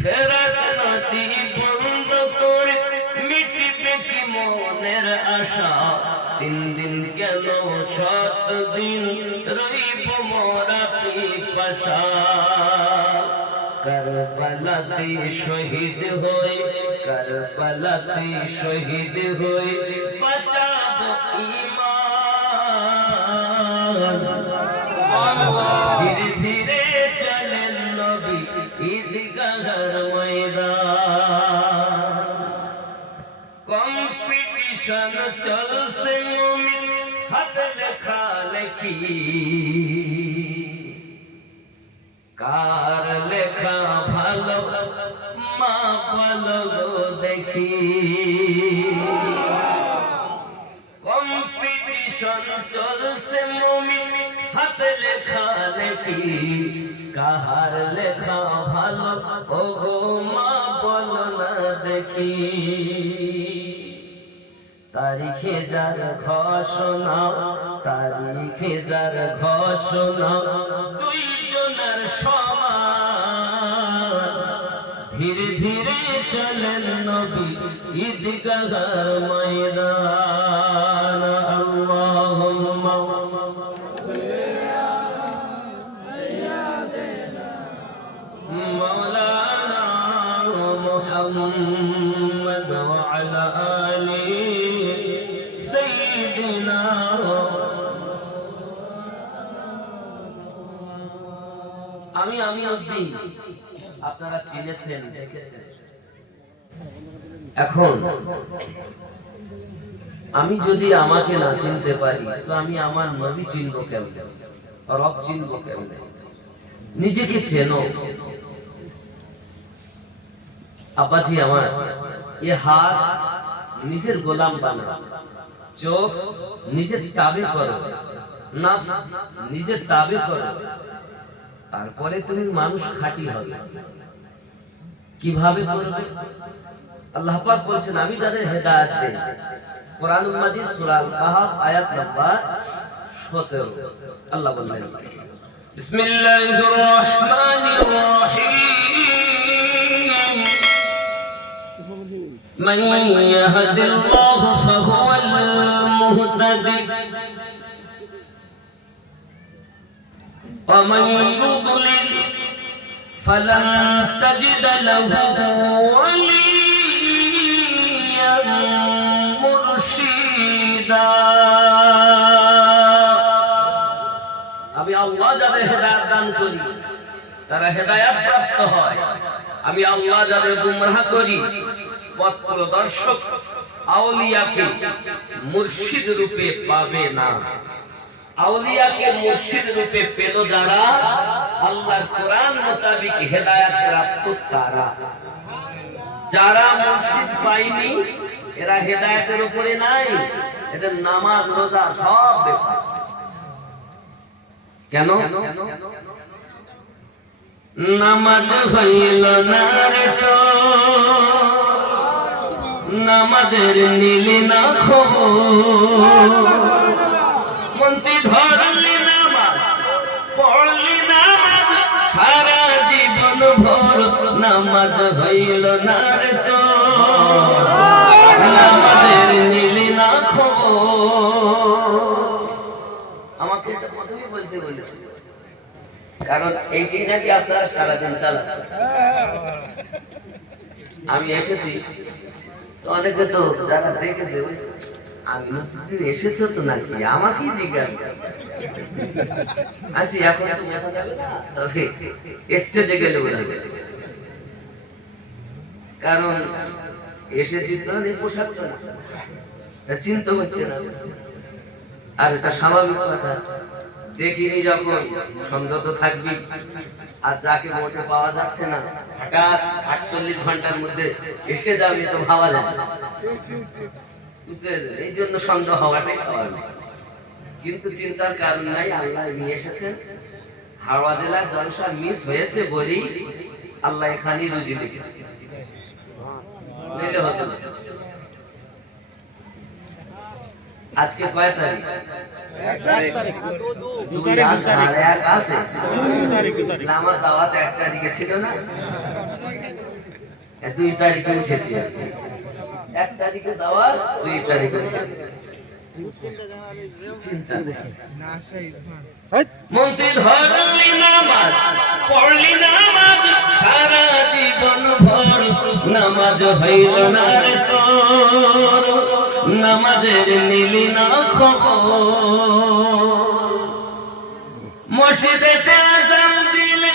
ফেরাত নদী বন্ধ করে মিটবে কি মনের আশা। 3 দিন গেল 7 দিন রইব মোরা পিপাসা। কারবালাতে শহীদ হই, কারবালাতে শহীদ হই বাঁচাবো ঈমান। ধীরে ধীরে চলেন নবী ঈদগাহর ময়দান। কম্পিটিশন চলছে মুমিন হাত লেখা লেখি। কার লেখা ভালো মা বলো দেখি। কম্পিটিশন চলছে মুমিন হাত লেখা লেখি। কাহার লেখা ভালো ও গো মা বলো না দেখি। তারিখে যার ঘোষণা, তারিখে যার ঘোষণা দুইজনের সমান। ধীরে ধীরে চলেন নবী ঈদগাহর ময়দান। আল্লাহুম্মা মাওলানা মুহাম্মদ ওয়া আলা আলি সাইয়্যিদিনা। আমি অবধি আপনারা চিনেছেন, দেখেছেন। এখন আমি যদি আমাকে না চিনতে পারি তো আমি আমার নবী চিনবো কেমনে, রব চিনবো কেমনে? নিজেকে চেনো। আব্বাজি আমার এ হাত নিজের গোলাম বানাও, চোখ নিজের তাবে করো, নাফস নিজের তাবে করো, তারপরে তুমি মানুষ খাঁটি হবে। কিভাবে করবে? আল্লাহ পাক বলছেন আমি যাদের হেদায়েত দেই। কোরআনুল মাজিদ সূরা আল কাহফ আয়াত নাম্বার 17। আল্লাহ বলেন বিসমিল্লাহির রহমানির রহিম। মান ইয়াহদিল্লাহু ফাহুয়াল মুহতাদি ওয়া মান ইউদ্লিল ফালান তাজিদ লাহু ওয়ালিয়্যান মুরশিদা। আমি আল্লাহ যাদের হেদায়েত দান করি তারা হেদায়েত প্রাপ্ত হয়। আমি আল্লাহ যাদের গুমরাহ করি পথ প্রদর্শক আউলিয়াকে মুর্শিদ রূপে পাবে না। আউলিয়াকে মুর্শিদ রূপে পেল যারা আল্লাহর কোরআন মোতাবেক হেদায়েত প্রাপ্ত তারা। যারা মুর্শিদ পায়নি এরা হেদায়েতের উপরে নাই, এদের নামাজ রোজা সব বেকার। কেন? নামাজ হইল না রে তো, নামাজের নিলি না খবর। মন্ত্রী ধরলি নামাজ, পড়লি নামাজ সারা জীবন ভর, নামাজ হইল না রে তো, নামাজের নিলি না খবর। আমাকে এটা প্রথমেই বলতে বলেছিল, কারণ এইটি নাকি আপনারা সারাদিন চালাচ্ছেন। আমি এসেছি তো অনেকে তো যারা দেখেছে আমি নতুন এসেছো তো নাকি আমাকেই জিজ্ঞাসা। আচ্ছা এখন তো দেখা যাবে না, তবে স্টেজে গেলে বলা যাবে। কারণ এসেছি তো এই পোশাক তো না, চিন্তা হচ্ছে না। আর এটা স্বাভাবিক কথা। দেখিনি যখন সন্দেহ তো থাকবি। আর যাকে মোটে পাওয়া যাচ্ছে না হঠাৎ 48 ঘন্টার মধ্যে এসে যাবে তো ভাবা যায় না, বুঝতে পেরেছেন? এই জন্য সন্দেহ হওয়াটাই স্বাভাবিক। কিন্তু চিন্তার কারণ নাই, আল্লাহ নিয়ে এসেছেন। হাওড়া জেলার জলসা মিস হয়েছে বলেই আল্লাহ এখানে রুজি লিখেছে, নিলে হতো না। আজকে কয় তারিখ? 1 তারিখ। আমার দাওয়াত 1 তারিখে ছিল না। 2 তারিখে উঠেছি, 1 তারিখে দাওয়াত, 2 তারিখে উঠেছি। মন্ত্রী ধরলি নামাজ, পড়লি নামাজ, সারা জীবন ভর নামাজ হইল না রে তোর, নামাজের নিলি না খবর। মসজিদেতে আযান দিলে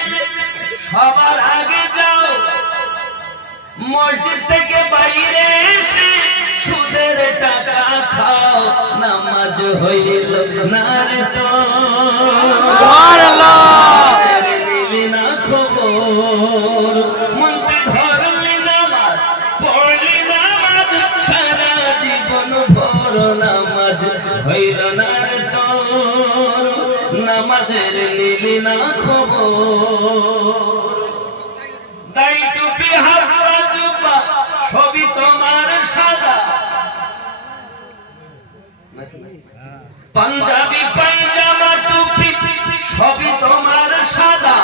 সবার আগে যাও, মসজিদ থেকে বাইরে এসে সুদের টাকা খাও, নামাজ হইল না রে তোর, নিলি না খবর। মন্ত্রী ধরলি নামাজ, পড়লি নামাজ, সারা জীবন ভর নামাজ হইল না রে তোর, নামাজের নিলি না খবর। দাড়ি টুপি হাফা জুব্বা সবই তোমার সাদা, পাঞ্জাবি পায়জামা টুপি সবই তোমার সাদা,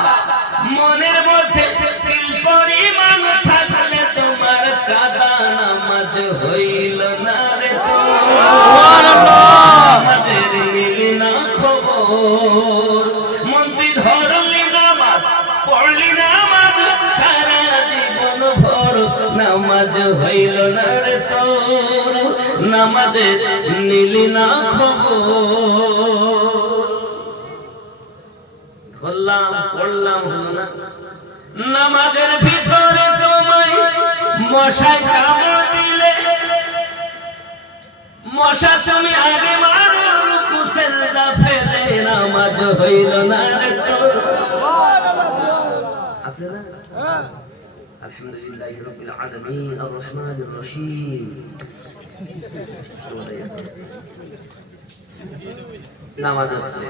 মনের মধ্যে তিল পরিমাণ থাকলে তোমার কাদা, নামাজ হইল না রে তোর, নামাজের নিলি না খবর। মন্ত্রী ধরলি নামাজ, পড়লি নামাজ, সারা জীবন ভর নামাজ হইল না রে তোর, নামাজের নিলি না খবর। ধরলাম পড়লাম হলো না, নামাজের ভিতরে তোমায় মশায় কামড় দিলে, মশা তুমি আগে মারো, রুকু সিজদা ফেলে নামাজ হইল না রে তোর। আছে না? আলহামদুলিল্লাহি রাব্বিল আলামিন আর রহমানির রহিম। নামাজ হচ্ছে,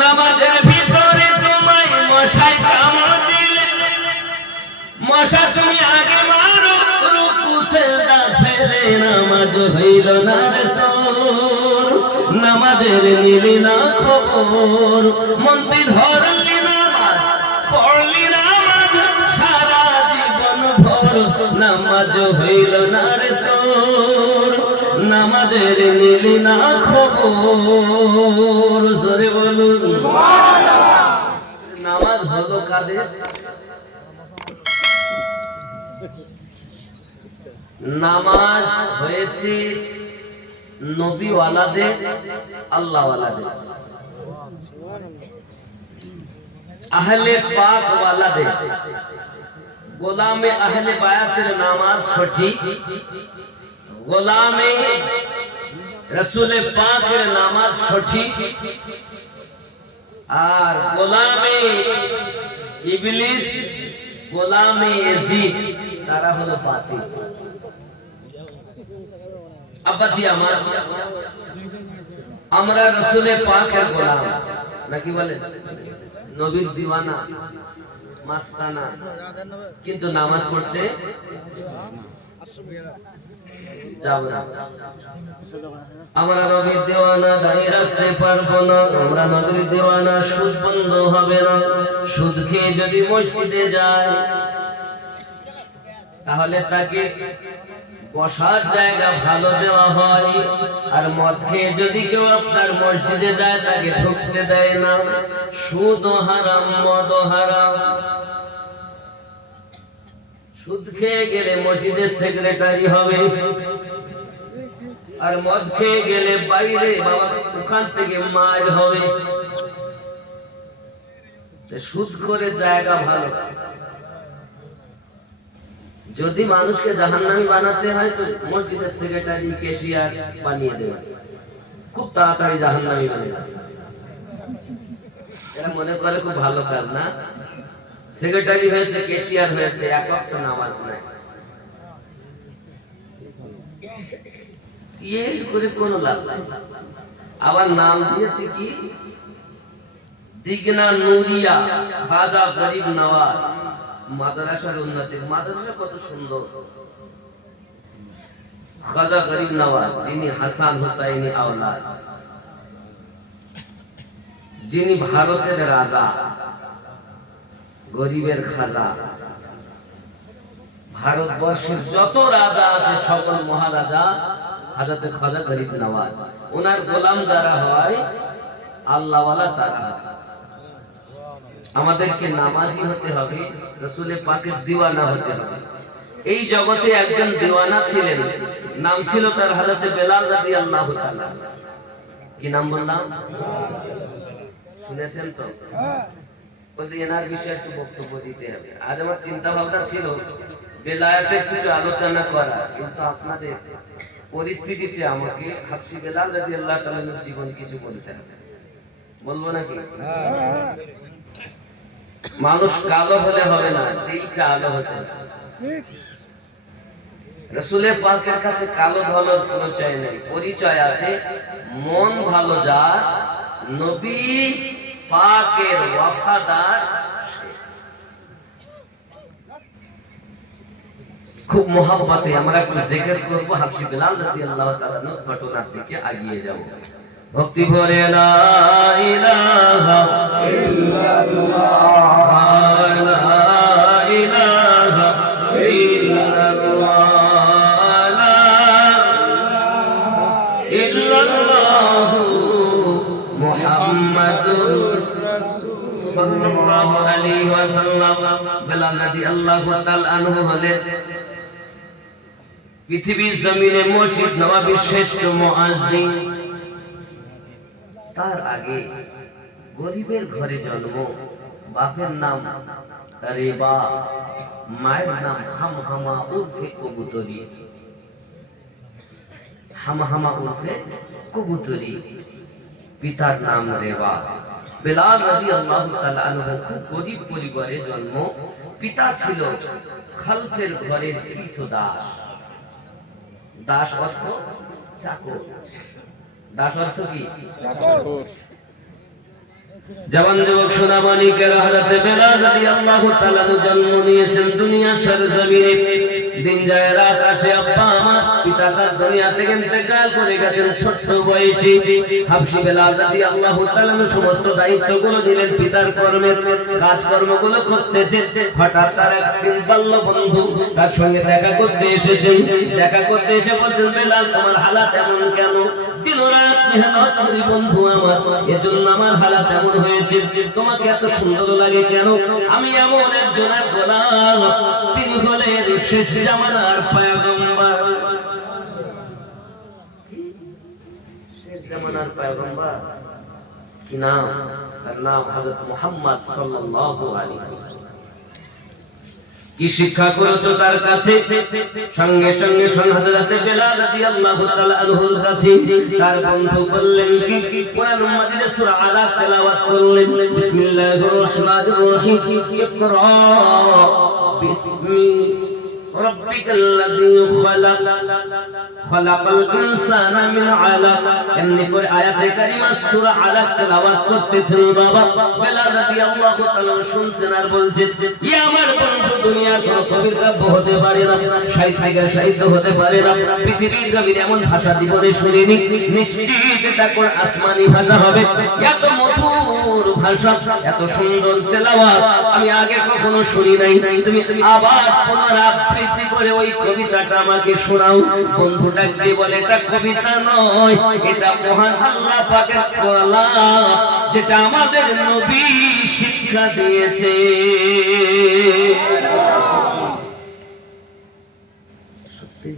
নামাজের ভিতরে তোমায় মশায় কামড় দিলে, মশা তুমি আগে মারো, রুকু সিজদা ফেলে নামাজ হইল না রে তোর, নামাজের নিলি না খবর। মন্ত্রী ধরলি নামাজ, পড়লি নামাজ, সারা জীবন ভর নামাজ হইল না রে তোর, নামাজের নিলি না খবর। জোরে বলুন নামাজ হলো কাদের? নামাজ হয়েছে নবীওয়ালাদের, আল্লাহওয়ালাদের, আহলে পাক ওয়ালাদের। গোলামে আহলে বায়াতের নামাজ সঠিক, গোলামে রাসূলে পাকের নামাজ সঠিক, আর গোলামে ইবলিস, গোলামে ইয়াজিদ তারা হলো বাতিল। আব্বাজি আমার, আমরা রাসূলে পাকের গোলাম নাকি বলেন? নবীর দিওয়ানা, মাস্তানা, কিন্তু নামাজ পড়তে যাব না। আমরা নবীর দিওয়ানা দাঁড়িয়ে রাখতে পারবো না, আমরা নবীর দিওয়ানা, সুদ বন্ধ হবে না। সুদ খেয়ে যদি মসজিদে যায় তাহলে তাকে বসার জায়গা ভালো দেওয়া হয়, আর মদ খেয়ে যদি কেউ আপনার মসজিদে যায় তাকে ঢুকতে দেয় না। সুদ হারাম, মদ হারাম। সুদ খেয়ে গেলে মসজিদের সেক্রেটারি হবে, আর মদ খেয়ে গেলে বাইরে বাবা ওখান থেকে মার হবে। সুদ করে জায়গা ভালো। যদি মানুষকে জাহান্নামী বানাতে হয় তো মসজিদের সেক্রেটারি, ক্যাশিয়ার বানিয়ে দেবে, খুব তাড়াতাড়ি জাহান্নামী বানিয়ে দেবে। এরা মনে করে খুব ভালো কাজ না, সেক্রেটারি হয়েছে, ক্যাশিয়ার হয়েছে, এক ওয়াক্ত নামাজ নাই, এই করে কোনো লাভ নাই। আবার নাম দিয়েছে কি দিগনা নুরিয়া খাজা গরিব নওয়াজ। মাদ্রাসার উন্নতি, মাদ্রাসা কত সুন্দর। খাজা গরিব নওয়াজ, যিনি হাসান হুসাইনি আওলাদ, যিনি ভারতের রাজা, গরিবের খাজা, ভারতবর্ষের যত রাজা আছে সকল মহারাজা হযরত খাজা গরিব নওয়াজ, ওনার গোলাম যারা হয় আল্লাহওয়ালা তারা। আমাদেরকে নামাজি হতে হবে, রাসূল পাকের দিওয়ানা হতে হবে। এই জগতে একজন দিওয়ানা ছিলেন, নাম ছিল তার হযরত বেলাল রাদিয়াল্লাহু তাআলা। কি নাম বললাম? শুনেছেন তো? বলতে এনার বিষয়ে একটু বক্তব্য দিতে হবে। আজ আমার চিন্তা ভাবনা ছিল বেলায়েতের কিছু আলোচনা করা, কিন্তু আপনাদের পরিস্থিতিতে আমাকে হাফসি বেলাল রাদিয়াল্লাহু তাআলার জীবন কিছু বলতে হবে। বলবো নাকি? মানুষ কালো হলে হবে না, দিলটা আলো হতে হবে। রাসূলের পাকের কাছে কালো ধলার পরিচয় নেই, পরিচয় আছে মন ভালো যার, নবী পাকের ওয়াফাদার। খুব মোহাব্বতে আমরা একটু জিকির করব, হাফসি বেলাল রাদিয়াল্লাহু তাআলা ঘটনার দিকে এগিয়ে যাব। ভক্তি ভরে লা ইলাহা ইল্লাল্লাহ লা ইলাহা ইল্লাল্লাহ লা ইল্লাল্লাহ মুহাম্মাদুর রাসূল সাল্লাল্লাহু আলাইহি ওয়াসাল্লাম। বেলাল রাদিয়াল্লাহু তাআলা আনহু হলেন পৃথিবীর জমিনে মসজিদ নববীর শ্রেষ্ঠ মুয়াজ্জিন। তার আগে গরিবের ঘরে জন্ম, বাপের নাম রেবা, মায়ের নাম হামহামা উর্ফে কবুতরি। হামহামা উর্ফে কবুতরি, পিতার নাম রেবা। বেলাল রাদিয়াল্লাহু তাআলা আনহু খুব গরিব পরিবারে জন্ম। পিতা ছিল খালফের ঘরের কৃতদাস। দাস অর্থ চাকর। দাস অর্থ কি? চাকর। জওয়ান যুবক সোনামণিকেরা হযরত বেলাল রাদিয়াল্লাহু তাআলা জন্ম নিয়েছেন দুনিয়ার সরজমিনে। দিন যায় রাত আসে, আব্বা আমার পিতা তার দুনিয়া থেকে ইন্তেকাল করে গেছেন ছোট্ট বয়সে। হাফসি বেলাল রাদিয়াল্লাহু তাআলা সমস্ত দায়িত্বগুলো দিলেন পিতার কর্মের, কাজকর্মগুলো করতেছেন। হঠাৎ তার একদিন বাল্য বন্ধু তার সঙ্গে দেখা করতে এসেছেন। দেখা করতে এসে বলছেন, বেলাল তোমার হালাত এমন কেন? দিনরাত মেহনত করি বন্ধু আমার, এজন্য আমার হালাত এমন হয়েছে। তোমাকে এত সুন্দর লাগে কেন? আমি এমন একজনের গোলাম, তিনি হলেন শেষ জামানার পয়গম্বর। শেষ জামানার পয়গম্বর কি নাম? তার নাম হযরত মুহাম্মদ সাল্লাল্লাহু আলাইহি ওয়াসাল্লাম। কি শিক্ষা করেছো তার কাছে? সঙ্গে সঙ্গে হযরত বেলাল রাদিয়াল্লাহু তাআলা আনহুর কাছে তার বন্ধু বললেন কি কোরআন মাজিদে সূরা আলাক তেলাওয়াত করলেন। বিসমিল্লাহির রহমানির রহিম, ইকরা বিসমি রাব্বিকাল্লাযী খালাক খালাকাল ইনসানা মিন আলাক। এমনি করে আয়াতে কারিমা সূরা আলাক তেলাওয়াত করতেছেন বাবা। বেলাল রাদিয়াল্লাহু তাআলা শুনছেন আর বলছেন, কি আমার বন্ধু দুনিয়ার কোনো কবির কাব্য হতে পারে না, সাহিত্যিকের সাহিত্য হতে পারে না, পৃথিবীর জমিনে এমন ভাষা জীবনে শুনিনি। নিশ্চিত এটা কোন আসমানি ভাষা হবে। এত মধুর ভাষা, এত সুন্দর তেলাওয়াত আমি আগে কখনো শুনি নাই। তুমি আবার পুনরাবৃত্তি করে ওই কবিতাটা আমাকে শোনাও। বন্ধুটা কি বলে, এটা কবিতা নয়, এটা মহান আল্লাহ পাকের কালাম, যেটা আমাদের নবী শিক্ষা দিয়েছে। সত্যি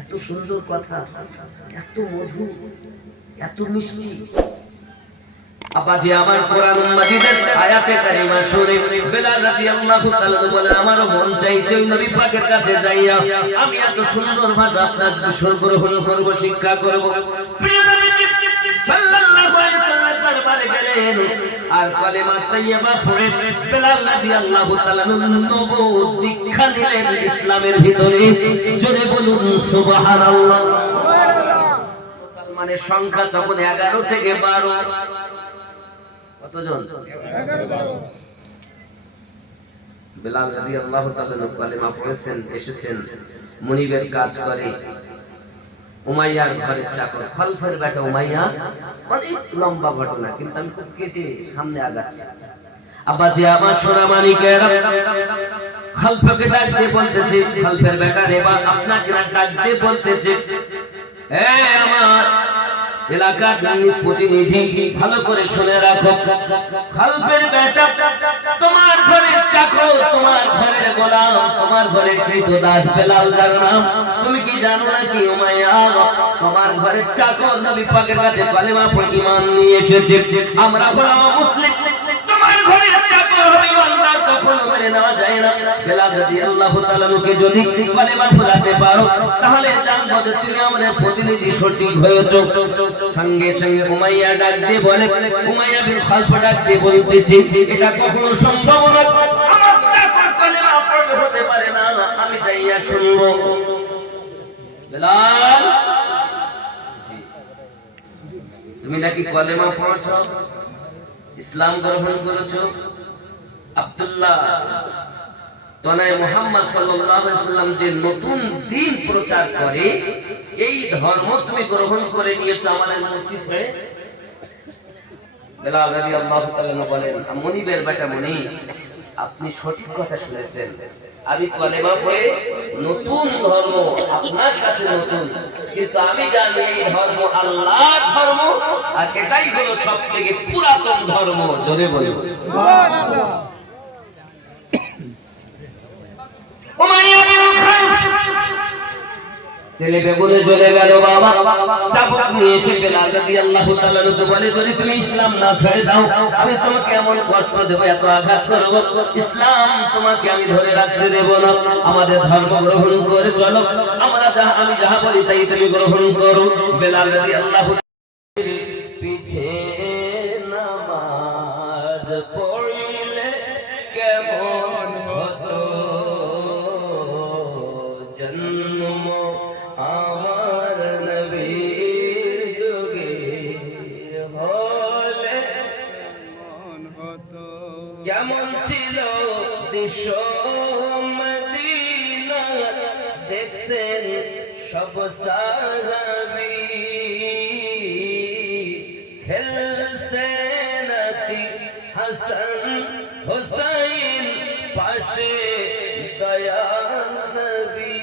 এত সুন্দর কথা, এত মধুর, এত মিষ্টি। আপাজি আমার কোরআন মাজিদের আয়াতে কারিমা শুনে বেলাল রাদিয়াল্লাহু তাআলা বলে, আমার মন চাইছে ওই নবী পাকের কাছে যাইয়া আমি এত সুন্দর ভাষা আপনার কিশোর গ্রহণ করব, শিক্ষা করব। প্রিয় নবী সাল্লাল্লাহু আলাইহি ওয়াসাল্লাম দরবারে গেলেন আর কালেমা তাইয়্যিবা পড়ে বেলাল রাদিয়াল্লাহু তাআলা নবুয়ত দীক্ষা নিলেন ইসলামের ভিতরে। জোরে বলুন সুবহানাল্লাহ। মুসলমানের সংখ্যা তখন 11 থেকে 12। কতজন? 11-12। বেলাল রাদিয়াল্লাহু তাআলা কালেমা পড়েছেন, এসেছেন, মুনিবের কাজ করে, উমাইয়ার ঘরের চাকর, খলফের বেটা উমাইয়া। অনেক লম্বা ঘটনা, কিন্তু আমি খুব কেটে সামনে আগাচ্ছি। আব্বাজি আমার সোনা মানিকেরা, খালফাকে ডাক দিয়ে বলতেছে, খালফের বেটা রে বা আপনাকে ডাক দিয়ে বলতেছে, আমার এলাকার প্রতিনিধি, ভালো করে শুনে রাখো, খালফের বেটা তোমার ঘরের চাকর, তোমার ঘরের গোলাম, তোমার ঘরের কৃতদাস বেলাল যার নাম, তুমি কি জানো না কি উমাইয়া তোমার ঘরের চাকর নবী পাকের কাছে কালেমা পড়ে ঈমান নিয়ে এসেছে। আমরা হলাম মুসলিম, তোমার ঘরের চাকর হবে ইমানদার, কখনো মেনে নেওয়া যায় না। বেলাল রাদিয়াল্লাহু তাআলা কে যদি কালেমা পড়াতে পারো তাহলে জানবো যে তুমি আমাদের প্রতিনিধি সঠিক হয়েছো। সঙ্গে সঙ্গে উমাইয়া ডাক দিয়ে বলে, উমাইয়া বিন খালফ ডাক দিয়ে বলতেছে, এটা কখনো সম্ভব না, আমার চাকর কালেমা পড়বে হতে পারে না, আমি যাইয়া শুনবো। বেলাল, তুমি নাকি কালেমা পড়েছো, ইসলাম গ্রহণ করেছো? আব্দুল্লাহ তনায় মুহাম্মদ সাল্লাল্লাহু আলাইহি ওয়াসাল্লাম যে নতুন দ্বীন প্রচার করে, এই ধর্ম তুমি গ্রহণ করে নিয়েছো আমাদের মধ্যে ছেড়ে? বেলাল রাদিয়াল্লাহু তাআলা বলেন, মনিবের বেটা মনি, আপনি সঠিক কথা শুনেছেন, আমি কালেমা পড়ে নতুন ধর্ম আপনার কাছে নতুন, কিন্তু আমি জানি এই ধর্ম আল্লাহর ধর্ম, আর এটাই হলো সবথেকে পুরাতন ধর্ম। জোরে বলুন সুবহানাল্লাহ। উমাইয়া বিন খালফ তেলে বেগুনে জ্বলে গেল বাবা, চাবুক নিয়ে এসে বেলাল রাদিয়াল্লাহু তাআলা বলে, যদি তুমি ইসলাম না ছেড়ে দাও আমি তোমাকে এমন কষ্ট দেব, এত আঘাত করব, ইসলাম তোমাকে আমি ধরে রাখতে দেব না, আমাদের ধর্ম গ্রহণ করে চলো, আমি যাহা বলি তাই তুমি গ্রহণ করো। বেলাল রাদিয়াল্লাহু পিছে নামাজ পড়িলে কেমন হতো জন্ম আমার নবীর যুগে হলে কেমন হতো, কেমন ছিল দৃশ্য মদিনা, দেখছেন সব সাহাবী, খেলছে নাকি হাসান হুসাইন পাশে দয়াল নবী,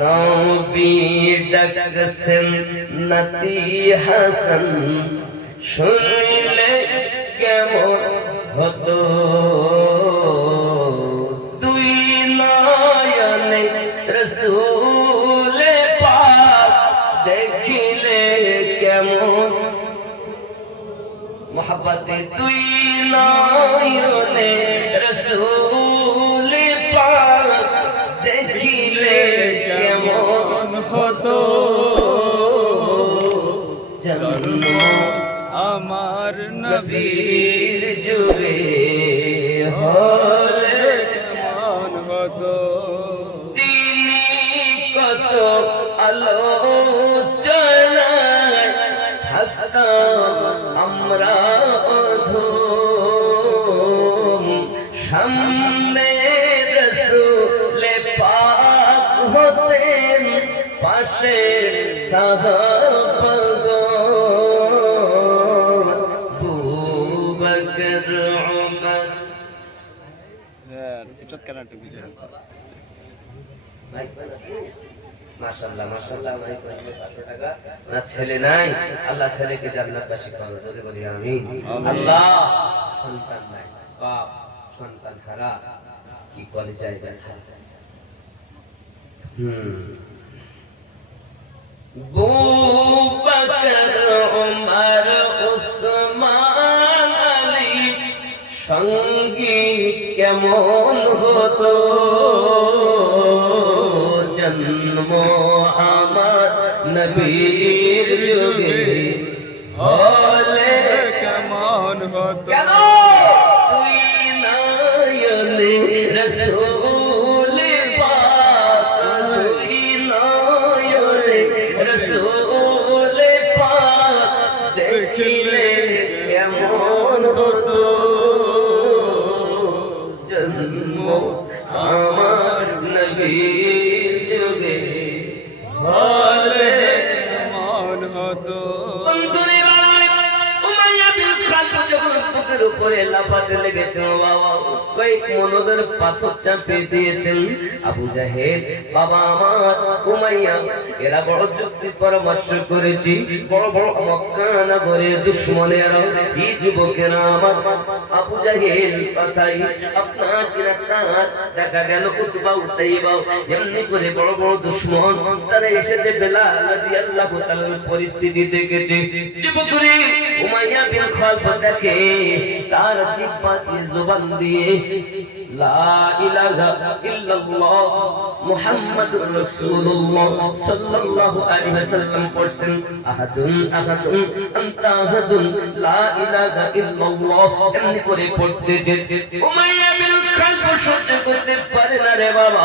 নবী ডাকছেন নাতি হাসান, শুনলে কেমন হতো, তুই নয়নে রাসূলে পাক দেখিলে কেমন, মোহাব্বতে তুই নয়নে রাসূলে পাক দেখিলে কেমন হতো, জন্ম আমার নবীর যুগে হলে কেমন হতো, তিনি কত আলোচনায় থাকতাম আমরা অধম, সামনে রাসূলে পাক হতেন, পাশে সাহাবাগণ আবু বকর উমর। মাশাআল্লাহ মাশাআল্লাহ, ভাই 500 টাকা না, ছেলে নাই, আল্লাহ ছেলেকে জান্নাতবাসী করো, জোরে বলি আমিন। আল্লাহ সন্তান নাই, বাপ সন্তান হারা, কি করে যায় যায়। আবু বকর উমর উসমান আলী সঙ্গী কেমন হতো, জন্ম আমার নবীর যুগে হলে কেমন হতো, কেন তুই নয়নে রাসূলে পাক, তুই নয়নে রাসূলে পাক দেখিলে কেমন হতো, জন্ম আমার নবীর যুগে হলে কেমন হতো। বুকের উপরে লাফাতে লেগেছেন বাবা, কয়েক মনোদের পাথর চাপিয়ে দিয়েছেন। আবু জাহেল, বাবা আমার উমাইয়া, এরা বড় যুক্তি পরামর্শ করেছি, বড় বড় মক্কা নগরের দুশমনেরা, এই যুবকেরা আমার আবু জাহেল কথাই আপনার কিনা তার দেখা গেল উতবা উতাইবা এমনি করে বড় বড় দুশমন তারা এসেছে বেলাল রাদিয়াল্লাহু তাআলার পরিস্থিতি দেখেছে। যুবকরে উমাইয়া বিন খালফ দেখে তার জিহ্বা দিয়ে জবান দিয়ে লা ইলাহা ইল্লাল্লাহ মুহাম্মাদুর রাসূলুল্লাহ সাল্লাল্লাহু আলাইহি ওয়াসাল্লাম পড়ছেন, আহাদুন আহাদুন আনতা আহাদুন লা ইলাহা ইল্লাল্লাহ এমনি করে পড়তেছে। উমাইয়া বিন খালফ সহ্য করতে পারে না রে বাবা,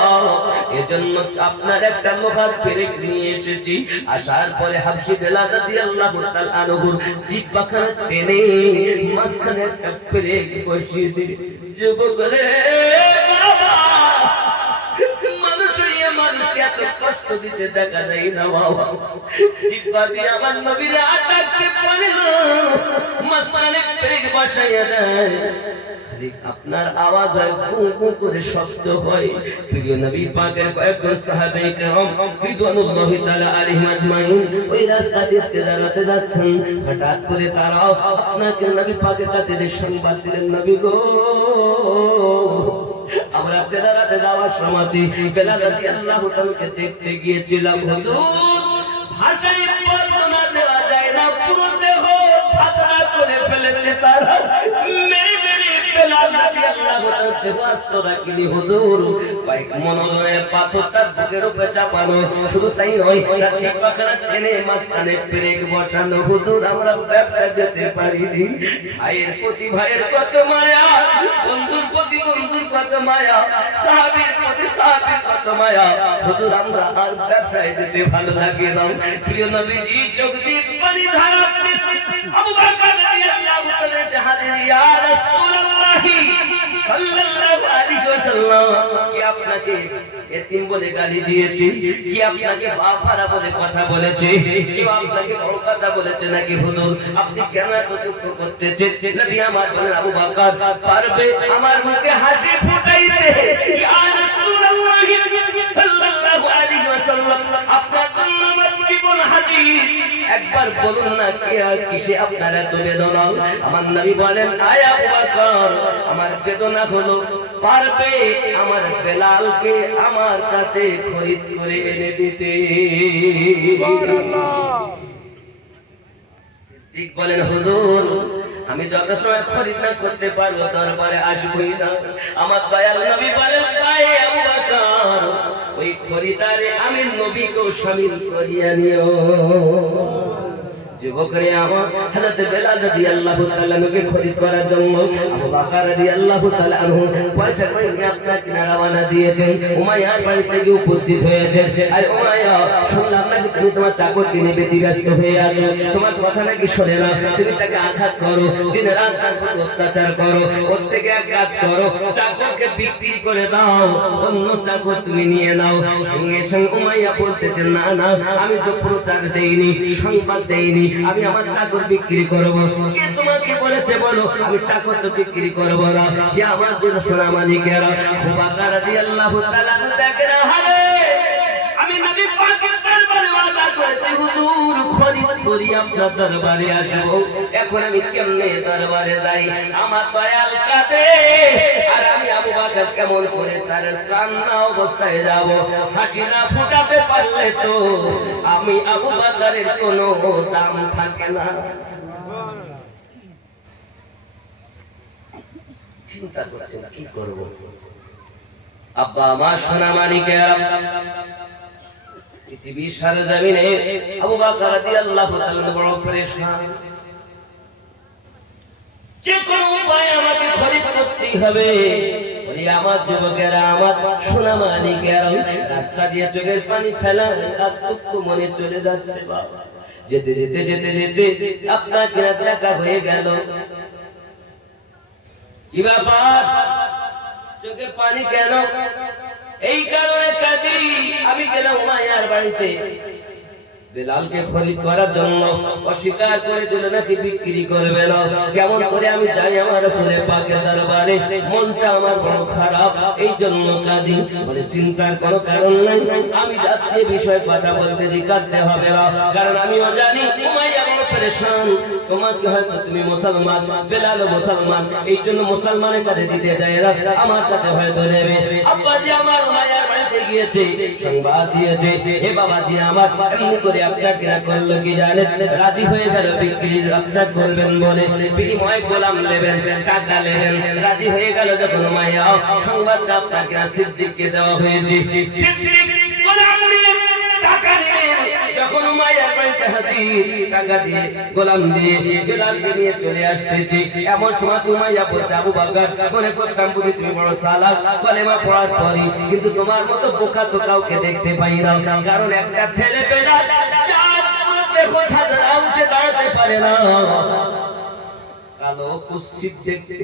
এজন্য আপনার একটা লোহার পেরেক নিয়ে এসেছি। আসার পরে হাবশী বেলাল রাদিয়াল্লাহু তাআলা আনহুর জিহ্বাখানা টেনে মাঝখানে একটা পেরেক বসিয়ে দিয়ে যুবক রে বাবা, মানুষকে এত কষ্ট দিতে দেখা যায় না বাবা। জিহ্বা দিয়ে আমার নবীর আটাকতে পারে না, মাঝখানে পেরেক বসাইয়া দেয়। আপনার আওয়াজ হয় গু গু করে শব্দ হয়। প্রিয় নবী পাকের কয়েকজন সাহাবে কেরাম রিদওয়ানুল্লাহি তাআলা আলাইহিম আজমাইন ওই রাস্তা দিয়ে তেজারাতে যাচ্ছেন, হঠাৎ করে তারা আপনাকে নবী পাকের কাছে যে সংবাদ দিলেন, নবী গো আমরা তেজারাতে যাওয়ার সময় বেলাল রাদিয়াল্লাহু তাআলাকে দেখতে গিয়েছিলাম, হুজুর ভাষায় বর্ণনা দেওয়া যায় না, পুরো দেহ ছাতরা করে ফেলেছে তারা, মেরে মেরে বেলাল রাদিয়াল্লাহু তাআলা দেবাস্ত রাখিনি হুজুর, কয়েক মনোলয়ের পাথর তার বুকের উপরে চাপানো, শুধু তাই নয় তার জিহ্বাখানা টেনে মাঝখানে পেরেক বসানো। হুজুর আমরা ব্যবসা যেতে পারিনি, ভাইয়ের প্রতি ভাইয়ের কত মায়া, বন্ধুর প্রতি বন্ধুর কত মায়া, সাহাবীর প্রতি সাহাবীর কত মায়া, হুজুর আমরা আর ব্যবসায় যেতে ভালো লাগে না। প্রিয় নবীজি চোখ দিয়ে পানি ঝরাচ্ছেন, আবু বকর রাদিয়াল্লাহু তাআলা শাহাদাত ইয়া রাসূলুল্লাহ সাল্লাল্লাহু আলাইহি ওয়াসাল্লাম, কি আপনাকে এতিম বলে গালি দিয়েছে, কি আপনাকে বাফারা বলে কথা বলেছে, কি আপনাকে বড় কথা বলেছে নাকি হুজুর, আপনি কেন এত দুঃখ করতেছেন? নবী আমার বলেন, আবু বকর পারবে আমার মুখে হাসি ফুটাইতে? ইয়া রাসূলুল্লাহ সাল্লাল্লাহু আলাইহি ওয়াসাল্লাম আপনার জন্য আমার জীবন হাজির, একবার বলুন না কি আর কিসে আপনার এত বেদনা? আমার নবী বলেন, আয় আবু বকর আমার বেদনা হলো পারবে আমার বেলালকে আমার কাছে খরিদ করে এনে দিতে? সিদ্দিক বলেন, হুজুর আমি যত সময় খরিদ না করতে পারবো দরবারে আসবই না। আমার দয়াল নবী বলেন, তাই আবু বকর ওই খরিদারে আমি নবীকেও শামিল করিয়া নিও। যুবকরে আমার হযরত বেলাল রাদিয়াল্লাহু তাআলা কে খরিদ করার জন্য আবু বকর রাদিয়াল্লাহু তাআলা আনহু পয়সা করে আপনার কিনা রওনা দিয়েছেন। উমাইয়ার বাড়িতে গিয়ে উপস্থিত হয়েছে। আর উমাইয়া শুনলাম নাকি তুমি তোমার চাকরকে নিয়ে ব্যতিব্যস্ত হয়ে আছো, তোমার কথা নাকি শোনে না, তুমি তাকে আঘাত করো, দিন রাত তার উপর অত্যাচার করো, ওর থেকে এক কাজ করো, চাকরকে বিক্রি করে দাও, অন্য চাকর তুমি নিয়ে নাও। সঙ্গে সঙ্গে উমাইয়া বলতেছে, না না আমি তো প্রচার দেইনি, সংবাদ দেইনি, আমি আমার চাকর বিক্রি করব। কে তোমাকে বলেছে বলো? আমি চাকর তো বিক্রি করব না। কে আমার জন্য সোনা মালিকেরা? আবু বকর রাদিয়াল্লাহু তাআলা দেখেন, আরে আমি নবী পাকের দরবারে ওয়াদা করেছি হুজুর খরিদ করি আপনার দরবারে আসব, এখন আমি কেমনে দরবারে যাই? আমার দয়াল কাঁদে আর আমি আবু বকর কেমন করে তার কান্না অবস্থায় যাব? হাসি না ফুটাতে পারলে তো আমি আবু বকরের কোনো দাম থাকে না। চিন্তা করছেন কি করব? আব্বা মা সোনা মালিকেরা পৃথিবীর সারা জমিনে আবু বকর রাদিয়াল্লাহু তাআলা বড় পরেশান, যে কোনো উপায়ে আমাকে খরিদ করতেই হবে। আমার যুবকেরা আমার সোনা মালিকেরা রাস্তা দিয়ে চোখের পানি ফেলা আর দুঃখ মনে চলে যাচ্ছে। বাবা যেতে যেতে যেতে যেতে আপনার কিনা দেখা হয়ে গেল। কি ব্যাপার? চোখে পানি কেন? এই কারণে কাঁদি, আমি গেলাম উমাইয়ার বাড়িতে, বেলালকে খরিদ করার জন্য অস্বীকার করে দিল, নাকি বিক্রি করবে না। কেমন করে আমি জানি আমার রাসূলের পাকের দরবারে মনটা আমার বড় খারাপ, এই জন্য কাঁদি। বলে চিন্তার কোনো কারণ নাই, আমি যাচ্ছি বিষয় কথা বলতে জিজ্ঞাসা হবে না, কারণ আমিও জানি উমাইয়া বড় পেরেশান। তোমাকে হয়তো তুমি মুসলমান, বেলাল মুসলমান, এই জন্য মুসলমানের কাছে দিতে চাই না, আমার কাছে হয়তো দেবে। আব্বাজি আমার উমাইয়ার বাড়িতে গিয়েছে, সংবাদ দিয়েছে, এ বাবাজি আমার এমনি করে আপনার কেনা করলো কি জানেন, রাজি হয়ে গেল বিক্রি আপনার করবেন বলে, বিনিময় গোলাম নেবেন, টাকা নেবেন, রাজি হয়ে গেল। যখন উমাইয়া সংবাদটা আপনাকে সিদ্দিককে দেওয়া হয়েছে, সিদ্দিক গোলাম নিয়ে টাকা নিয়ে যখন উমাইয়ার বাড়িতে হাজির, টাকা দিয়ে গোলাম দিয়ে বেলালকে নিয়ে চলে আসতেছে, এমন সময় উমাইয়া বলছে, আবু বকর মনে করতাম বুঝি তুমি বড় সালাক, কলেমা পড়ার পরে কিন্তু তোমার মতো বোকা তো কাউকে দেখতে পাই না, কারণ একটা ছেলে বেলাল চার দেখো ছাদরা উঠে দাঁড়াতে পারে না, কালো কুৎসিত দেখতে,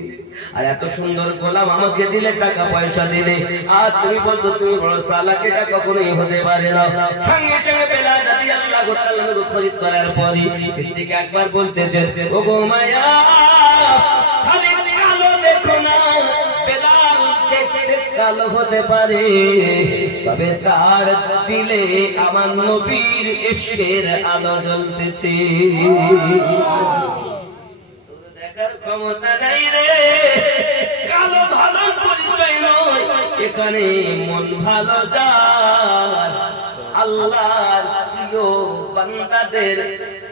আর এত সুন্দর গোলাম আমাকে দিলে, টাকা পয়সা দিলে, আর তুমি বলছো তুমি বড় সালাক, এটা কখনোই হতে পারে না। সঙ্গে সঙ্গে বেলাল রাদিয়াল্লাহু তাআলা খরিদ করার পরে সিদ্দিক একবার বলতেছে, ও গো উমাইয়া খালি কালো দেখো না, বেলাল দেখতে কালো হতে পারে, তবে তার দিলে আমার নবীর ইশকের আলো জ্বলতেছে। ক্ষমতা নাই রে, কালো ভালো পরিচয় নয়, এখানে মন ভালো যার, আল্লাহর প্রিয় বান্দাদের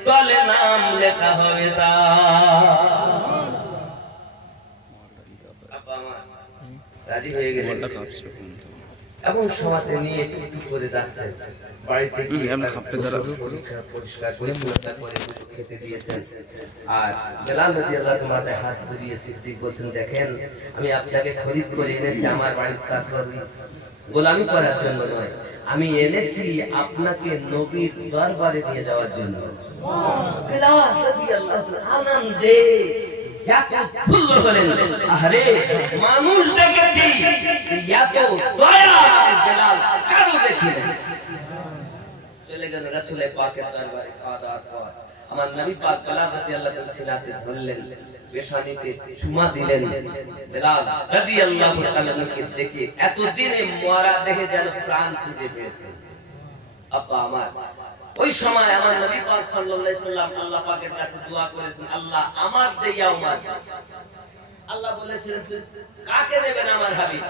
তলে নাম লেখা হবে তার। রাজি হয়ে গেলেন এবং সমাজে নিয়ে একটু করে যাচ্ছেন, বাড়িতে পরিষ্কার পরিচ্ছন্নতা করে খেতে দিয়েছেন। আর বেলাল রাদিয়াল্লাহু তাআলা মাথায় হাত ধরিয়ে সিদ্দিক বলছেন, দেখেন আমি আপনাকে খরিদ করে এনেছি আমার বাড়ির চাকর, গোলামি করার জন্য নয়, আমি এনেছি আপনাকে নবীর দরবারে নিয়ে যাওয়ার জন্য। বেলাল রাদিয়াল্লাহু তাআলা আনন্দে মানুষ দেখেছি, এত দয়া বেলাল কারো দেখিনি। চলে গেল রাসূলের পাকের দরবারে, খাওয়া দাওয়ার পর আমার নবী পাক বেলাল রাদিয়াল্লাহু তাআলা সিনাতে ধরলেন, পেশানিতে চুমা দিলেন। বেলাল রাদিয়াল্লাহু তাআলাকে দেখে এতদিনে মরা দেখে যেন প্রাণ খুঁজে পেয়েছে। আব্বা আমার ওই সময় আমার নবী পাক সাল্লাল্লাহু আলাইহি সাল্লাম আল্লাহ পাকের কাছে দোয়া করেছেন, আল্লাহ আমার দেয়া উম্মত। আল্লাহ বলেছিলেন কাকে নেবেন আমার হাবিব?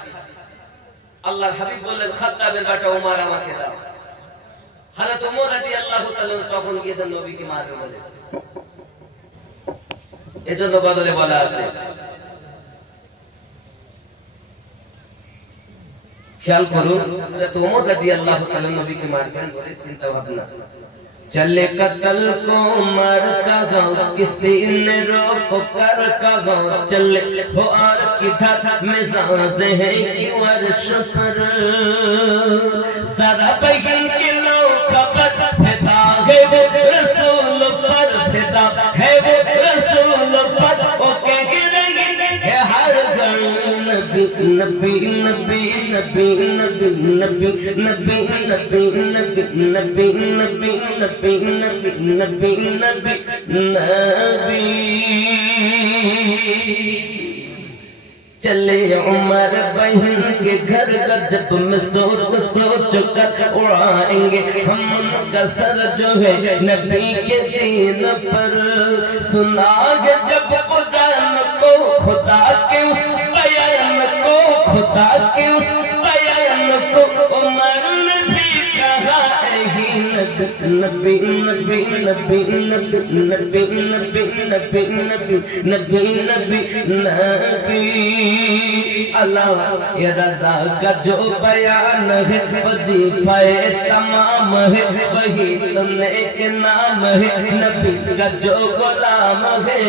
আল্লাহর হাবিব বললেন খাত্তাবের বেটা ওমর আমাকে দাও। হযরত ওমর রাদিয়াল্লাহু তাআলা তখন গিয়েছেন নবীকে মারবে বলে, এজন্য বদলে বলা আছে, ख्याल करो तो उमर रदियल्लाहु ताआला नबी के मारकर बोले चिंता भावना चले कत्ल को मार का गाँव किसी ने रोक कर का गाँव चले हो और किधर में सांसे है कि वर्ष पर तारा बहन के लो खबर फिदा है वो रसूल पर फिदा है वो रसूल पर ओ कह रही है हर घर नबी नबी नबी नबी नबी नबी नबी नबी नबी नबी नबी नबी नबी नबी नबी चले उमर बहन के घर का जब में सोच सोच कर उड़ाएंगे हम उनका सर जो है नबी के दीन पर सुनागे जब कुरान को खुदा के उस बयान को खुदा के उस बयान को उमर ने भी कहा ही नबी नबी नबी नबी नबी नबी नबी नबी नबी नबी नबी अल्लाह ये रज़ा का जो बयान है वजीफाए तमाम है वही तुमने के नाम है नबी का जो गुलाम है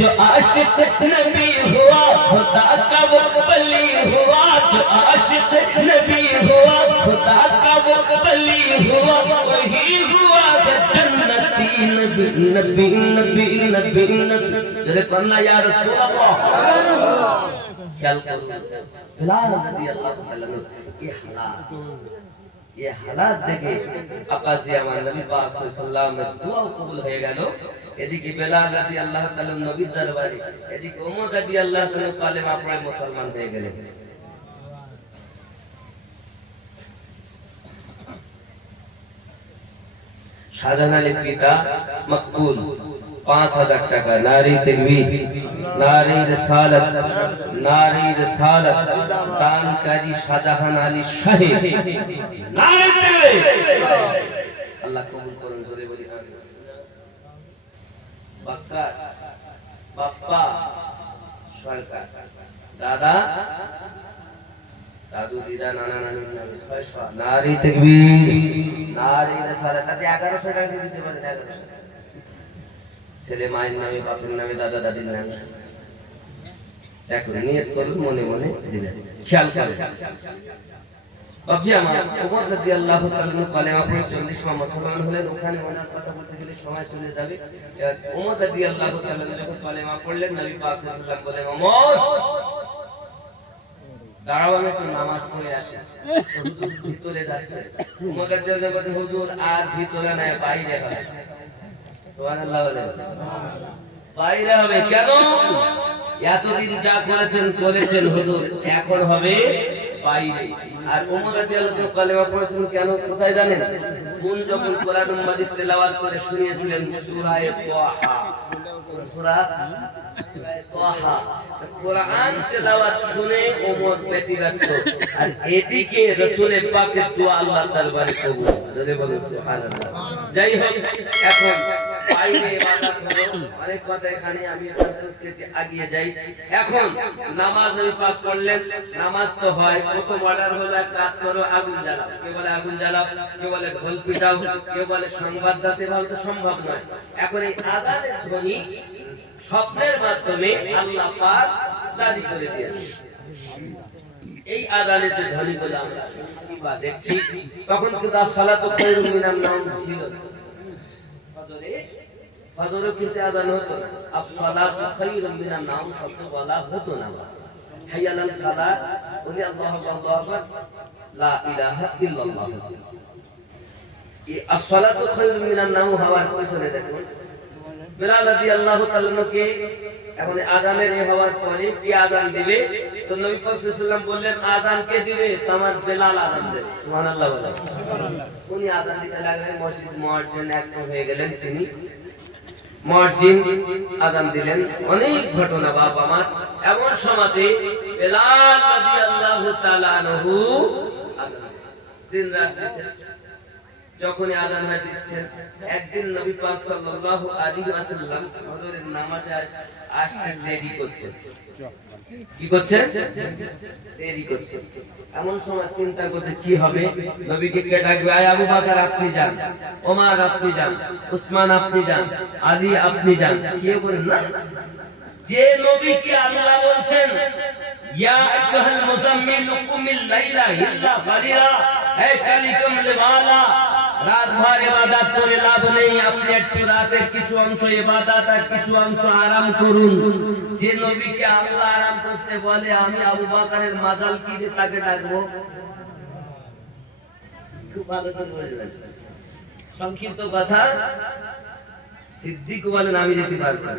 जो आशिक नबी हुआ खुदा का वो वली हुआ जो आशिक नबी हुआ खुदा का वो वली हुआ वही हुआ जन्नती नबी नबी नबी नबी नबी चले पढ़ना या रसूल अल्लाह ख्याल करो बेलाल रादियल्लाहु ताआला के हालात ये हालात देखे আকাশে আমার নবী পাক সাল্লাল্লাহু আলাইহি ওয়াসাল্লামের দোয়া কবুল হয়ে গেল। এদিকে বেলাল রাদিয়াল্লাহু তাআলা নবীর দরবারে, এদিকে ওমর রাদিয়াল্লাহু তাআলা কালেমা পড়ে মুসলমান হয়ে গেলেন। শাহজাহান আলীর পিতা মকবুল 5000 টাকা। নারী তাকবীর, নারী রিসালাত, নারী রিসালাত দানকারী শাহজাহান আলী সাহেব, নারী তাকবীর। আল্লাহ কবুল করুন, জোরে বলি আমিন। বাক্কা বাপ্পা সরকার, দাদা দাদু দিদা নানা নানির নামে 600। নারী তাকবীর, নারী রিসালাত। আজ 1100 টাকা দিতে পারেন। 1100 ছেলে মায়ের নামে, বাপের নামে, দাদা দাদির নামে। দেখুন, নিয়ত করুন, মনে মনে দিবেন, খেয়াল করেন। বাপজি আমার ওমর রাদিয়াল্লাহু তাআলা কালেমা পড়ে 40 মা মুসলমান হলেন। ওখানে ওনার কথা বলতে গেলে সময় চলে যাবে। ওমর রাদিয়াল্লাহু তাআলা যখন কালেমা পড়লেন, নবী পাক সাল্লাল্লাহু আলাইহি ওয়াসাল্লাম বলেন, ওমর দাঁড়াও, আমি একটু নামাজ পড়ে আসি। হুজুর ভিতরে যাচ্ছে। ওমর রাদিয়াল্লাহু বলেন, হুজুর আর ভিতরে না, বাইরে হবে। সুবহানাল্লাহ বলেন, বাইরে হবে। কেন? এতদিন যা করেছেন করেছেন হুজুর, এখন হবে বাইরে। আর ওমর রাদিয়াল্লাহু তাআলা কালেমা পড়েছেন কেন, কোথায় জানেন? কোন যখন কোরআন মাজিদ তেলাওয়াত করে শুনিয়েছিলেন সূরা তাহা, সূরা তাহা, কোরআন তেলাওয়াত শুনে ওমর ব্যতিব্যস্ত, আর এদিকে রাসূল পাকের দোয়া আল্লাহর দরবারে কবুল। জোরে বলুন সুবহানাল্লাহ। যাই হোক, এখন বাইরে ইবাদত হলো, অনেক কথা এখানে আমি আপনাদেরকে আগিয়ে যাই। এখন নামাজ নবী পাক পড়লেন, নামাজ তো হয়, প্রথম অর্ডার হলো এক কাজ করো, আগুন জ্বালাও। কে বলে আগুন জ্বালাও, কে বলে ঢোল পিটাও, কে বলে সংবাদ দাতে, ভালো তো সম্ভব নয়। এখন এই আযানের ধ্বনি স্বপ্নের মাধ্যমে আল্লাহ পাক জারি করে দিয়েছেন। এই আযানের যে ধ্বনিগুলো আমরা শুনছি বা দেখছি, তখন কিন্তু সালাতু খায়রুম মিনান নাওম ছিল। ফজরে কিন্তু আযান হতো না, আস-সালাতু খায়রুম মিনান নাওম শব্দ বলা হতো না। হাইয়া আলাল ফালাহ, বলি আল্লাহু আকবার, লা ইলাহা ইল্লাল্লাহ। এই আস-সালাতু খায়রুম মিনান নাওম হওয়ার পিছনে দেখুন বেলাল রাদিয়াল্লাহু তাআলা কে এখন আযানের এই হওয়ার পরে কি আযান দিবে, তো নবী পাক সাল্লাল্লাহু আলাইহি ওয়াসাল্লাম বললেন, আযান কে দিবে? তো আমার বেলাল আযান দেবে। সুবহানাল্লাহ বলেন। সুবহানাল্লাহ। উনি আযান দিতে লাগলেন, মসজিদ মুয়াজ্জিন একদম হয়ে গেলেন। তিনি মুয়াজ্জিন আযান দিলেন। অনেক ঘটনা বাপ আমার। এমন সময়তে বেলাল রাদিয়াল্লাহু তাআলা আনহু আযান দিচ্ছেন, দিন রাত দিচ্ছেন। যখন আযান হয়ে দিচ্ছেন, একদিন নবী পাক সাল্লাল্লাহু আলাইহি ওয়াসাল্লাম ফজরের নামাজে আসতে দেরি করছেন। কি করছেন? দেরি করছেন। এমন সময় চিন্তা করছে কি হবে, নবীকে কে ডাকবে? আয় আবু বকর আপনি যান, ওমর আপনি যান, উসমান আপনি যান, আলী আপনি যান। কে বলেন না, যে নবীকে আল্লাহ বলছেন ইয়া আইয়ুহাল মুযাম্মিল কুমিল লাইলা ইল্লা কালিলা, হে কালিকুম লিওয়ালা, রাত ভর ইবাদত করে লাভ নেই, আপনি একটু রাতের কিছু অংশ ইবাদত আর কিছু অংশ আরাম করুন। যে নবীকে আল্লাহ আরাম করতে বলে, আমি আবু বকরের মাজাল কি দিয়ে তাকে ডাকবো? খুব ভালো করে বুঝবেন। সংক্ষিপ্ত কথা, সিদ্দিক বলেন আমি যেতে পারবো না,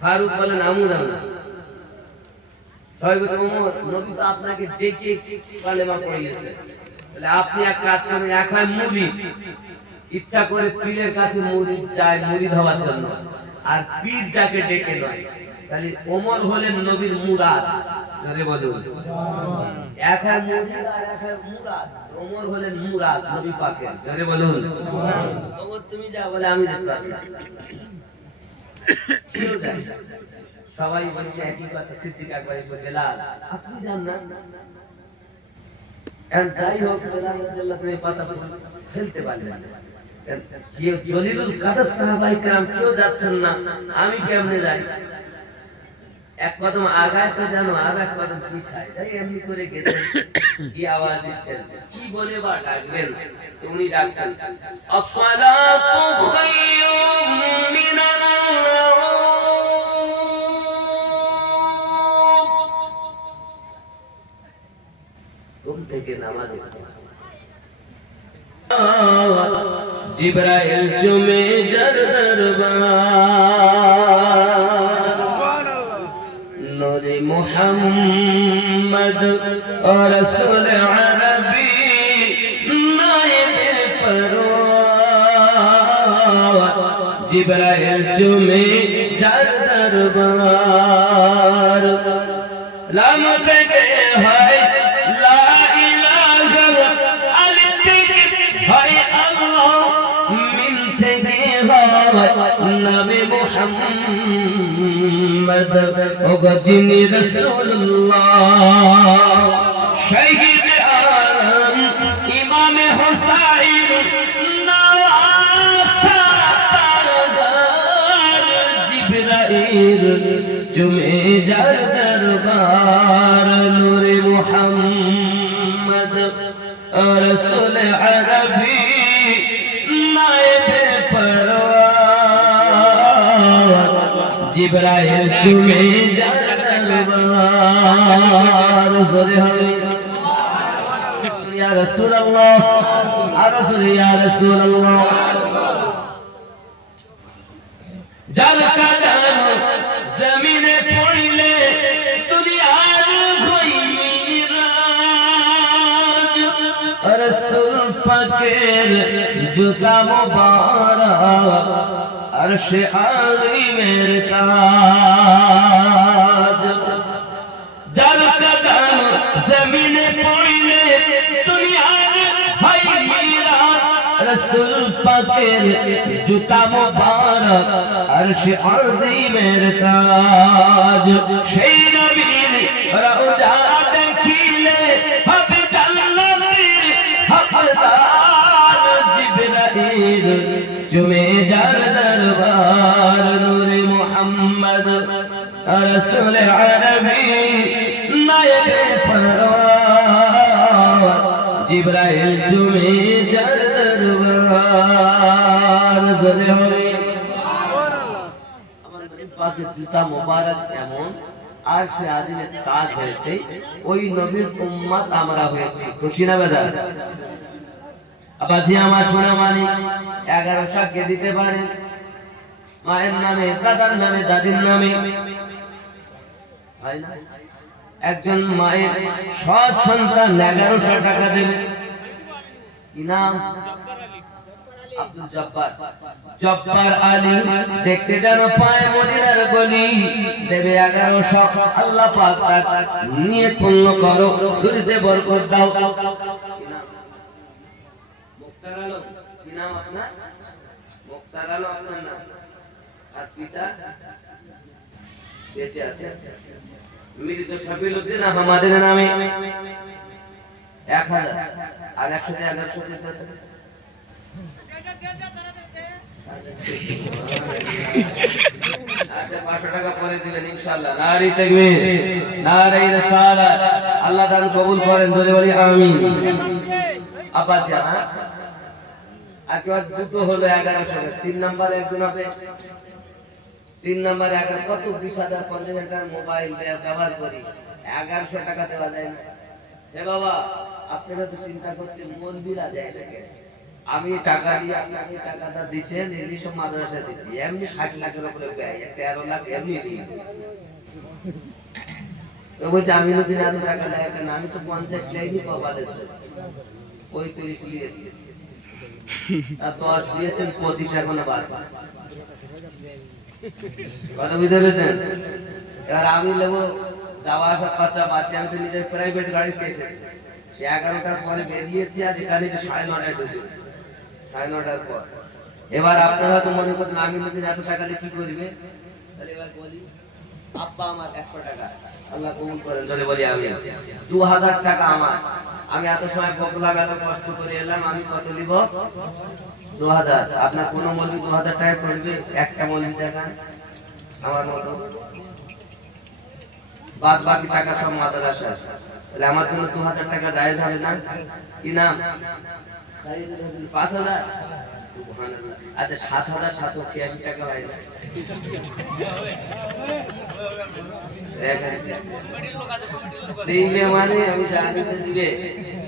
ফারুক বলেন আমু যাব না, নবী তো আপনাকে ডেকে কালেমা পড়িয়েছে, তাহলে আপনি এক কাজ করেন, এক হয় মুরিদ, ইচ্ছা করে পীরের কাছে মুরিদ যায় মুরিদ হওয়ার জন্য, আর পীর যাকে ডেকে নয়। তাহলে ওমর হলেন নবীর মুরাদ। জোরে বলুন, এক হয় মুরিদ আর এক হয় মুরাদ। ওমর হলেন মুরাদ নবী পাকের। জোরে বলুন, ওমর তুমি যা বলে আমি যেতে পারবো না। সবাই বলছে একই কথা, সিদ্দিক আকবর বলে বেলাল আপনি যান না। যাই হোক, বেলাল রাদিয়াল্লাহু তাআলা কথা ফেলতে পারলেন না। কেউ জলিলুল কাদের সাহাবায়ে কেরাম কেউ যাচ্ছেন না, আমি কেমনে যাই? এক কদম আগায় তো জানো, আর এক কদম পিছায়, তাই এমনি করে গেছেন। কি আওয়াজ দিচ্ছেন, কি বলে বা ডাকবেন? উনি ডাকছেন আসসালাতু খায়রুম মিনান নাওম। ঘুম থেকে নামাজ, জিবরাইল চুমে যার দরবার নূরে মুহাম্মদ ও রাসূল আরবি নায়েবে পরওয়ার জিবরাইল চুমে যার দরবার লাম থেকে হয় লা ইলাহা আলিফ থেকে হয় আল্লাহ মিম থেকে হয় নবী মুহাম্মদ ওগো যিনি রাসূলুল্লাহ শহীদ আলম ইমাম হুসাইন জিবরাইল চুমে যার দরবার নূরে মুহাম্মদ রাসূল আরবি নায়েবে পরওয়ার জিবরাইল চুমে যার দরবার জোরে হবে ইয়া রাসূলুল্লাহ আর রাসূল ইয়া রাসূলুল্লাহ যার কাদাম জমিনে পড়িলে দুনিয়ার ঘইমিরাজ রাসূল পাকের জুতা মোবারক আরশে আযীমের তাজ যার কাদাম জমিনে পড়িলে দুনিয়ার ঘইমিরাজ রাসূল পাকের জুতা মোবারক আরশে আযীমের তাজ সেই নবীর রওজা দেখিলে হবে জান্নাতের হকদার জিবরাইল চুমে যার দরবার নূরে মুহাম্মদ রাসূল আরবি নায়েবে পরওয়ার জিবরাইল চুমে যার দরবার জোরে হবে পাকের জুতা মোবারক এমন আর সে আদিনের কাজ হয়েছে ওই নবীর উম্মত আমরা হয়েছি খুশি না বেদার আবাজি আমার সোনা মানি 1100 কে দিতে পারে মায়ের নামে দাদার নামে দাদির নামে হয় না একজন মায়ের সৎ সন্তান 1100 টাকা দেবে কি নাম আব্দুল জব্বার জব্বার আলী দেখতে যেন পায় মদিনার গলি দেবে 1100 আল্লাহ পাক তাক নিয়ে পূর্ণ করো রুজিতে বরকত দাও মুক্তার আলম কি নাম আপনার মুক্তার আলম আপনার নাম আর পিতা বেঁচে আছে মৃত শফিউদ্দিন আমাদের নামে 1000 আর 1100 টাকা পরে দিবেন ইনশাআল্লাহ নারী তাকবীর নারী রিসালাত আল্লাহ দান কবুল করেন জোরে বলি আমিন আপাসি আর কি দুটো হলো 1100 তিন নাম্বার একজন হবে তিন নাম্বার 11 কত 20000 50,000 মোবাইল ব্যবহার করি 1100 টাকা দেওয়া যায় না হে বাবা আপনারা তো চিন্তা করছেন মন্দিরা যায় না আমি টাকা দিয়ে আপনাকে টাকাটা দিচ্ছেন এই সব মাদ্রাসা দিচ্ছি এমনি 60 লাখের উপরে ব্যয় 13 লাখ এমনি দিই তো বলছে আমি যদি এত টাকা দেয় কেন আমি তো 50 লাখই পাবা দিচ্ছি 35 নিয়েছি আর 10 দিয়েছেন 25 এখনো বাড়বে কথা বুঝতে পেরেছেন এবার আমি নেবো যাওয়া আসা খরচা বাদ দিয়ে আমি নিজের প্রাইভেট গাড়ি এসেছি 11টার পরে বেরিয়েছি আর এখানে 9:30টায় ঢুকেছি 9:30টার পর এবার আপনারা হয়তো মনে করছেন আমি যদি এত টাকা দিয়ে কি করবে তাহলে এবার বলি আব্বা আমার 100 টাকা আল্লাহ কবুল করেন তাহলে বলি আমি 2000 টাকা আমার আমি এত সময় বকলাম এত কষ্ট করে এলাম আমি কত নিব 2000 আপনার কোন মৌলবি 2000 টাকা করবে একটা মৌলবি দেখান আমার মতো বাদ বাকি টাকা সব মাদ্রাসা তাহলে আমার জন্য 2000 টাকা জায়েজ হবে না কি নাম 5000 সুবহানাল্লাহ। আচ্ছা ৭,৭৮৬ টাকা হয় না? দেখেন দিবে মানে আমি জানি তো দিবে।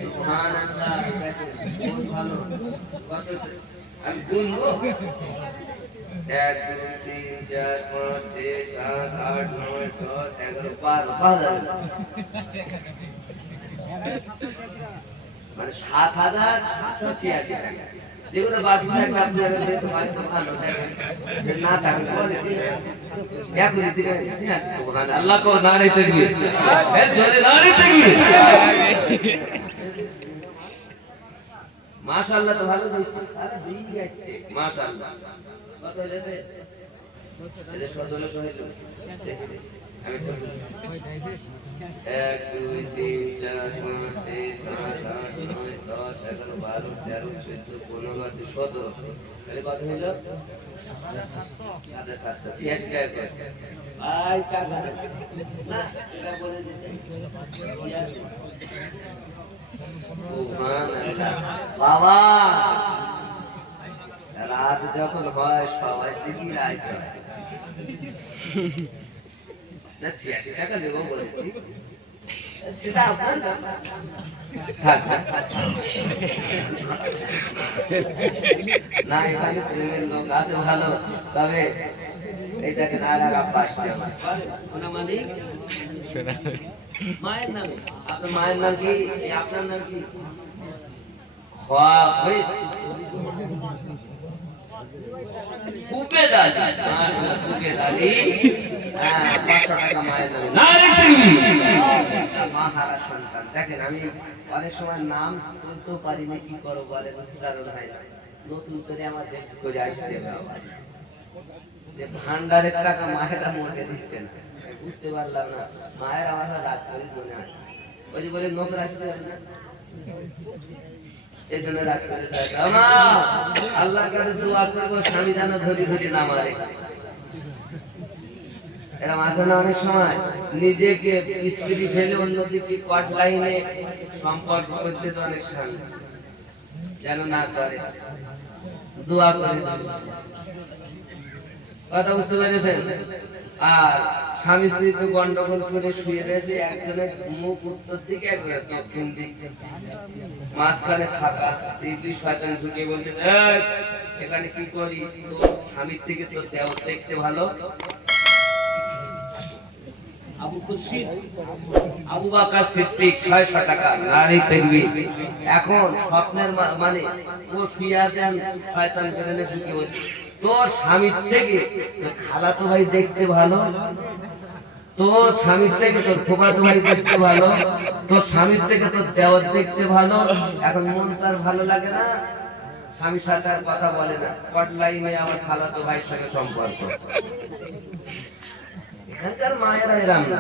সুবহানাল্লাহ, খুব ভালো। কত আমি গুনবো? ১ ২ ৩ ৪ ৫ ৬ ৭ ৮ ৯ ১০ ১১ ১২ ৬,০০০ মানে ৭,৭৮৬ টাকা। যেগুলো বাকি থাকবে আপনারা যেহেতু বাড়িতে ভালো দেখেন না থাকবে পরে এখনই দিকে আল্লাহ কো নারে তাকবীর, জোরে নারে তাকবীর। মাশাআল্লাহ, তো ভালো দিয়েছে। আরে দিই গেছে মাশাআল্লাহ। কত হয়েছে? এটা কত হলো কইলো? আমি তো ১ ২ ৩ ৪ ৫ ৬ ৭ ৮ ৯ ১০ ১১ ১২ ১৩ ১৪ ১৫ ১৭ তাহলে কত হলো? ৭,৭৮৬ টাকা। ভাই টাকা না, এটা বলে দিতে বাবা, রাত যখন হয় সবাই দেখি রাত হয় না। ৮৬ টাকা দেবো বলছি, সেটা আপনার না। এখানে প্রেমের লোক আছে ভালো, তবে এইটাকে না রাখা পাশে মানে মায়ের নাম। আপনার মায়ের নাম কি? আপনার নাম কি? দেখেন আমি অনেক সময় নাম বলতেও পারি না, কি করো বলে উচ্চারণ হয় না। নতুন করে আমার বেশি করে আসতে ভান্ডারের টাকা মায়েরা মোটে দিচ্ছে না, বুঝতে পারলাম না। মায়ের আমার রাগ করে মনে হয় ওই বলে লোক রাখতে পারে না, এই জন্য রাগ করে আল্লাহর কাছে দোয়া করবো স্বামী যেন ধরি ধরি না মারে। এরা মাঝে না অনেক সময় নিজেকে স্ত্রী ফেলে অন্যদিকে কট লাইনে সম্পর্ক করতে তো অনেক স্বামী যেন না করে, দোয়া করে। কথা বুঝতে পেরেছেন? আর স্বামী স্ত্রী তো গন্ডগোল করে শুয়ে রয়েছে, একজনের মুখ উত্তর দিকে, একজনের দক্ষিণ দিকে, মাঝখানে ফাঁকা। দিদি শয়তান ঢুকে বলছে, এখানে কি করিস? তো স্বামীর থেকে তো দেহ দেখতে ভালো। আবু বকর সিদ্দিক ৬০০ টাকা। নারী তাকবীর। এখন স্বপ্নের মানে ও শুয়ে আছে, শয়তান করে ঢুকে বলছে, তোর স্বামীর থেকে তোর খালাতো ভাই দেখতে ভালো, তোর স্বামীর থেকে তোর ফুফাতো ভাই দেখতে ভালো, তোর স্বামীর থেকে তোর দেওর দেখতে ভালো। এখন মন তার ভালো লাগে না, স্বামীর সাথে আর কথা বলে না, কট লাইনে আমার খালাতো ভাইয়ের সঙ্গে সম্পর্ক। এখানকার মায়েরা এরাম না।